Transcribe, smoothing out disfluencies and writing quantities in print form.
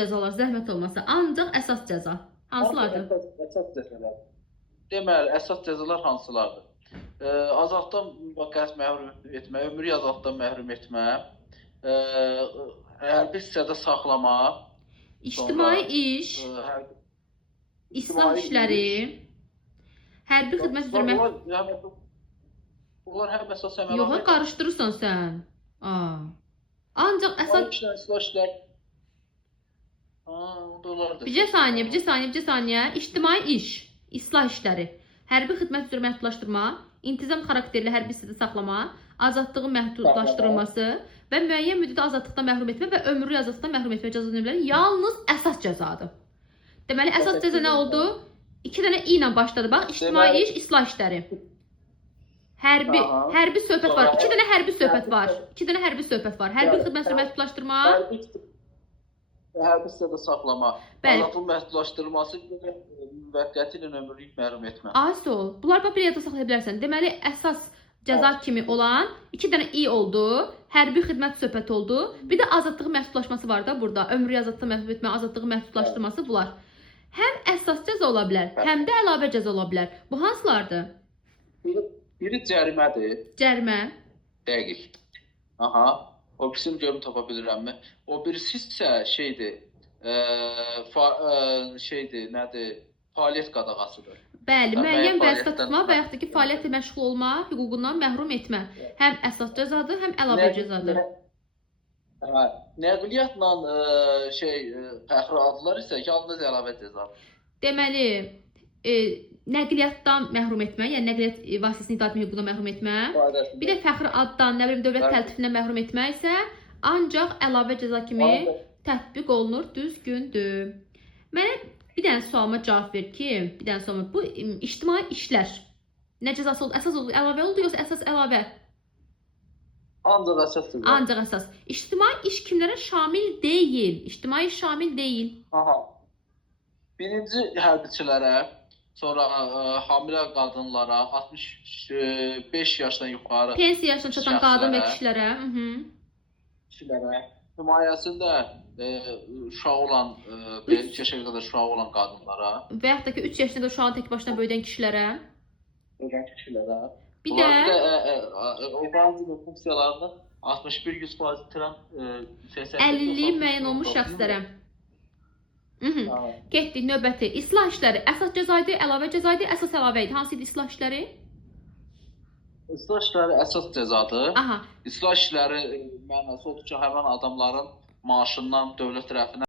cəzalar, zəhmət olmasa, ancaq əsas cəza hansılardır? Əsas cəzalar. Deməli, əsas cəzalar hansılardır? Azadlıqdan müvəqqəti məhrum etmə, ömürlük azadlıqdan məhrum etmə, hərbi hissədə saxlama, İctimai iş, islah işləri, hərbi xidmət üzrə Bunlar həm əsas həm yox, əlavə. qarışdırırsan sən. Ancaq əsas... İslah işlər. Dolardır. Bircə saniyə. İctimai iş, islah işləri, hərbi xidmət üzrə məhdudlaşdırma, intizam xarakterli hərbi hissədə saxlama, azadlığın məhdudlaşdırılması və müəyyən müddətə azadlıqdan məhrum etmə və ömürlük azadlıqdan məhrum etmə cəza növləri yalnız əsas cəzadır. Deməli, əsas cəza nə oldu? 2 dənə i ilə başladı, bax. İctimai iş, islah işləri. Hərbi söhbət var. 2 dənə hərbi söhbət var. 2 dənə hərbi söhbət var. Hərbi xidmət üzrə məhdudlaşdırma. Hərbi hissədə saxlama, azadlığın məhdudlaşdırılması, müvəqqəti ilə ömürlük məhrum etmə. Asol. Bunlar bir yerdə saxlaya bilərsən. Deməli, əsas cəza kimi olan 2 dənə i oldu, hərbi xidmət söhbət oldu. Bir də azadlığın məhdudlaşması var da burada. Ömürlük azadlıqdan məhrum etmə, azadlığın məhdudlaşdırması bunlar. Həm əsas cəza ola bilər, həm də əlavə cəza ola bilər. Bu hansılardır? Biri cərimədir. Cərimə. Dəqiq. Aha. O birisini görüm tapa bilirəmmi? O birisi isə şeydir, nədir? Fəaliyyət qadağasıdır. Bəli, müəyyən vəzifə tutma və yaxud da ki, fəaliyyətlə məşğul olma hüququndan məhrum etmə. Həm əsas cəzadır, həm əlavə cəzadır. Nəqliyyatla fəxri adlar isə yalnız əlavə cəzadır. Deməli, nəqliyyatdan məhrum etmə, yəni nəqliyyat vasitəsini idarə etmə hüququndan məhrum etmə. Bir də fəxri addan, nə bilim, dövlət təltifindən məhrum etmə isə ancaq əlavə cəza kimi tətbiq olunur, düzgündür. Mənə bir dənə sualıma cavab ver ki, bu ictimai işlər nə cəzası oldu? Əsas oldu, əlavə oldu, yoxsa əsas əlavə? Ancaq əsas cəza. Ancaq əsas. İctimai iş kimlərə şamil deyil? İctimai iş şamil deyil. Aha. Birinci hərbiçilərə, sonra hamilə qadınlara, 65 yaşdan yuxarı pensiya yaşına çatan qadın və kişilərə, himayəsində uşağı olan, 3 yaşına qədər uşağı olan qadınlara və yaxud da ki 3 yaşında uşağı tək başına böyüdən kişilərə. Bir də orqanizm funksiyalarını 61-100% itirən 50 müəyyən olmuş şəxslərə. Getdik növbəti. İslah işləri əsas cəza idi, əlavə cəza idi, əsas əlavə idi. Hansı idi islah işləri? İslah işləri əsas cəzadır. İslah işləri mənası odur ki, həmin adamların maaşından dövlət tərəfindən